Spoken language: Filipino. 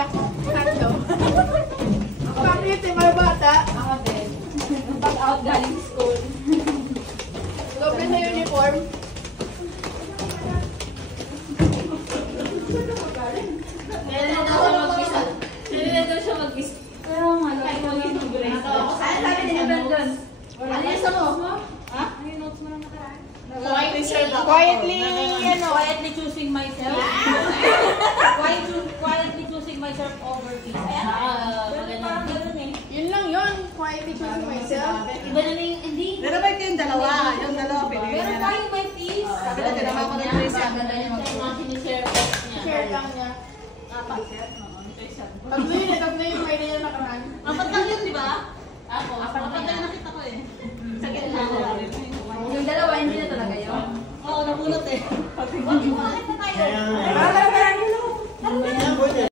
Kuya. Tatlo. Bakit yung mga bata? Ako din. Pag-out galing school. Doble sa uniform. Nilala daw siya mag-gis. Pero nga, kahit mag-gis ng grade. Ano sabi ni Brandon? Ano yung sa mo? Ha? Ano yung notes mo na nakaraan? Quietly, Quietly choosing myself. Quietly choosing myself over peace. Parang ganun eh. Yun lang yun. Quietly choosing myself. Iba na yung, hindi. Pero ba yung dalawa? Yung dalawa, pinili Meron niya. tayong may peace. Sabi na, tinama ko ng Tracy. Ang ganda niya Siya yung mga sinishare niya. Share lang niya. Apat, sir. Oo, ni Tracy. Tatlo yun eh. Tatlo yung may niya nakaraan. Apat lang yun, di ba? Ako, Apat lang yung nakita ko eh. Sa gitna ko. yung dalawa, hindi na talaga yun. Oo, nabunot eh. Bakit na tayo? Para